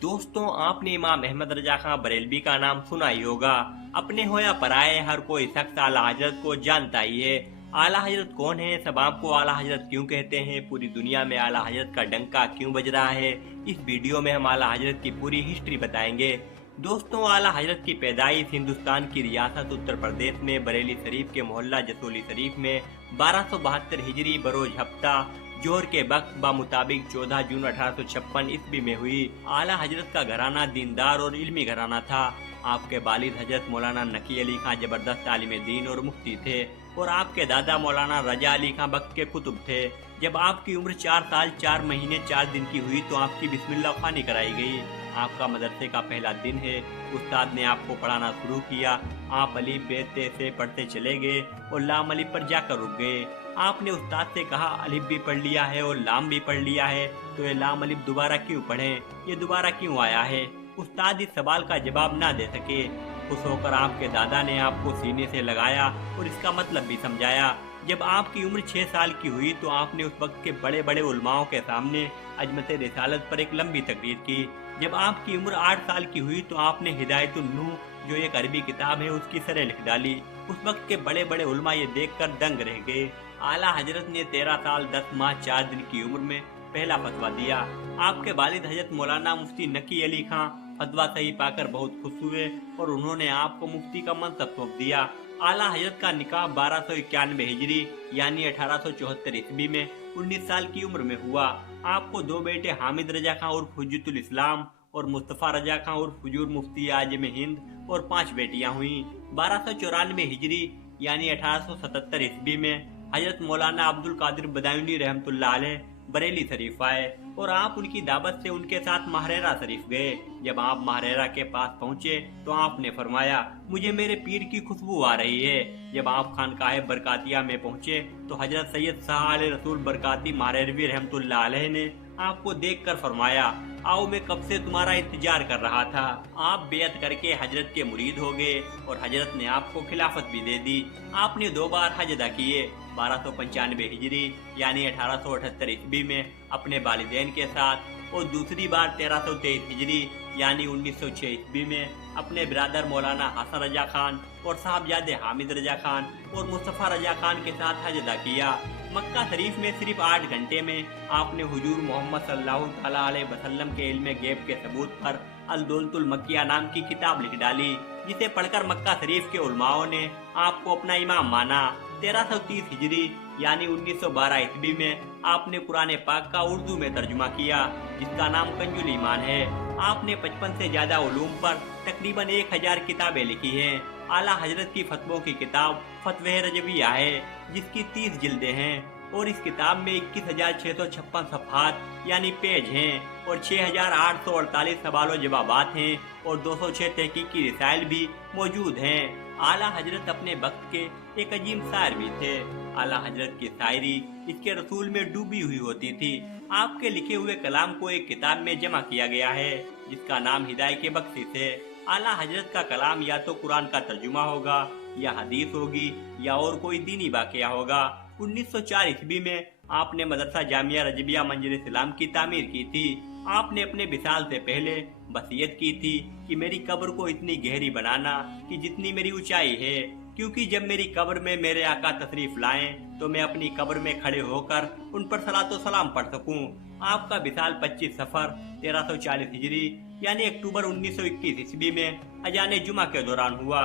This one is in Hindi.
दोस्तों, आपने इमाम अहमद रजा खां बरेलवी का नाम सुना ही होगा। अपने हो या पराए, हर कोई शख्स आला हजरत को जानता ही है। आला हजरत कौन है, सब आपको आला हजरत क्यों कहते हैं, पूरी दुनिया में आला हजरत का डंका क्यों बज रहा है, इस वीडियो में हम आला हजरत की पूरी हिस्ट्री बताएंगे। दोस्तों, आला हजरत की पैदाइश हिंदुस्तान की रियासत उत्तर प्रदेश में बरेली शरीफ के मोहल्ला जसोली शरीफ में 1272 हिजरी बरोज हफ्ता जोहर के वक्त मुताबिक 14 जून 1856 ईस्वी में हुई। आला हजरत का घराना दीनदार और इल्मी घराना था। आपके वालिद हजरत मौलाना नकी अली खां जबरदस्त आलिम दीन और मुफ्ती थे और आपके दादा मौलाना रजा अली खां वक्त के कुतुब थे। जब आपकी उम्र 4 साल 4 महीने 4 दिन की हुई तो आपकी बिस्मिल्लाह खानी कराई गई। आपका मदरसे का पहला दिन है। उस्ताद ने आपको पढ़ाना शुरू किया। आप अलीफ बे ते से पढ़ते चले गए और लाम अलीफ पर जाकर रुक गए। आपने उस्ताद से कहा, अलिफ भी पढ़ लिया है और लाम भी पढ़ लिया है, तो ये लाम अलिफ दोबारा क्यों पढ़ें, ये दोबारा क्यों आया है। उस्ताद इस सवाल का जवाब ना दे सके। खुश होकर आपके दादा ने आपको सीने से लगाया और इसका मतलब भी समझाया। जब आपकी उम्र 6 साल की हुई तो आपने उस वक्त के बड़े बड़े उलमाओं के सामने अजमत रिसालत पर एक लंबी तकरीर की। जब आपकी उम्र 8 साल की हुई तो आपने हिदायतुन नूह, जो एक अरबी किताब है, उसकी सरे लिख डाली। उस वक्त के बड़े बड़े उलमा ये देखकर दंग रह गए। आला हजरत ने 13 साल 10 माह 4 दिन की उम्र में पहला फतवा दिया। आपके वालिद हजरत मौलाना मुफ्ती नकी अली खां फतवा सही पाकर बहुत खुश हुए और उन्होंने आपको मुफ्ती का मनसब सौंप दिया। आला हजरत का निकाह 1291 हिजरी यानी 1874 ईस्वी में 19 साल की उम्र में हुआ। आपको 2 बेटे हामिद रजा खां उर्फ हुज्जतुल इस्लाम और मुस्तफा रजा खां उर्फ हुजूर मुफ्ती आजम हिंद और 5 बेटियां हुई। 1294 हिजरी यानी 1877 ईस्वी में हजरत मौलाना अब्दुल कादिर बदायूनी रहमतुल्लाह अलैह बरेली शरीफ आए और आप उनकी दावत से उनके साथ महरेरा शरीफ गए। जब आप महरेरा के पास पहुँचे तो आपने फरमाया, मुझे मेरे पीर की खुशबू आ रही है। जब आप खानकाहे बरकातिया में पहुँचे तो हजरत सैयद शाह आले रसूल बरकाती महरेरवी रहमतुल्लाह अलैह ने आपको देखकर फरमाया, आओ, मैं कब से तुम्हारा इंतजार कर रहा था। आप बेअत करके हजरत के मुरीद हो गए और हजरत ने आपको खिलाफत भी दे दी। आपने 2 बार हज अदा किए। 1295 हिजरी यानी 1878 ईस्वी में अपने वालिदैन के साथ और दूसरी बार 1323 हिजरी यानी 1906 ईस्वी में अपने बिरादर मौलाना हसन रजा खान और साहबजादे हामिद रजा खान और मुस्तफा रजा खान के साथ हज अदा किया। मक्का शरीफ में सिर्फ 8 घंटे में आपने हुजूर मोहम्मद सल्लल्लाहु ताला अलैहि वसल्लम के इल्मे गैब के सबूत पर अल दौलतुल मक्किया नाम की किताब लिख डाली, जिसे पढ़कर मक्का शरीफ के उलमाओं ने आपको अपना इमाम माना। 1330 हिजरी यानी 1912 ईस्वी में आपने कुरान पाक का उर्दू में तर्जुमा किया, जिसका नाम कंजुल ईमान है। आपने 55 से ज्यादा उलूम पर तकरीबन 1000 किताबें लिखी हैं। आला हजरत की फतवों की किताब फतवे रजविया है, जिसकी 30 जिल्दें हैं और इस किताब में 21,656 सफ़हात यानी पेज हैं और 6,848 सवालों जवाबात हैं और 206 तहकीकी रिसाइल भी मौजूद हैं। आला हजरत अपने वक्त के एक अजीम शायर भी थे। आला हजरत की शायरी इसके रसूल में डूबी हुई होती थी। आपके लिखे हुए कलाम को एक किताब में जमा किया गया है, जिसका नाम हिदायत के बख्शिश है। आला हजरत का कलाम या तो कुरान का तर्जुमा होगा या हदीस होगी या और कोई दीनी वाकया होगा। 1904 ईस्वी में आपने मदरसा जामिया रजबिया मंजिल इस्लाम की तामीर की थी। आपने अपने विसाल से पहले वसीयत की थी कि मेरी कब्र को इतनी गहरी बनाना कि जितनी मेरी ऊंचाई है, क्योंकि जब मेरी कब्र में मेरे आका तशरीफ लाएं तो मैं अपनी कब्र में खड़े होकर उन पर सलातो सलाम पढ़ सकूं। आपका विसाल 25 सफर 1340 हिजरी यानी अक्टूबर 1921 ईस्वी में अजाने जुमा के दौरान हुआ।